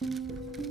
Thank you.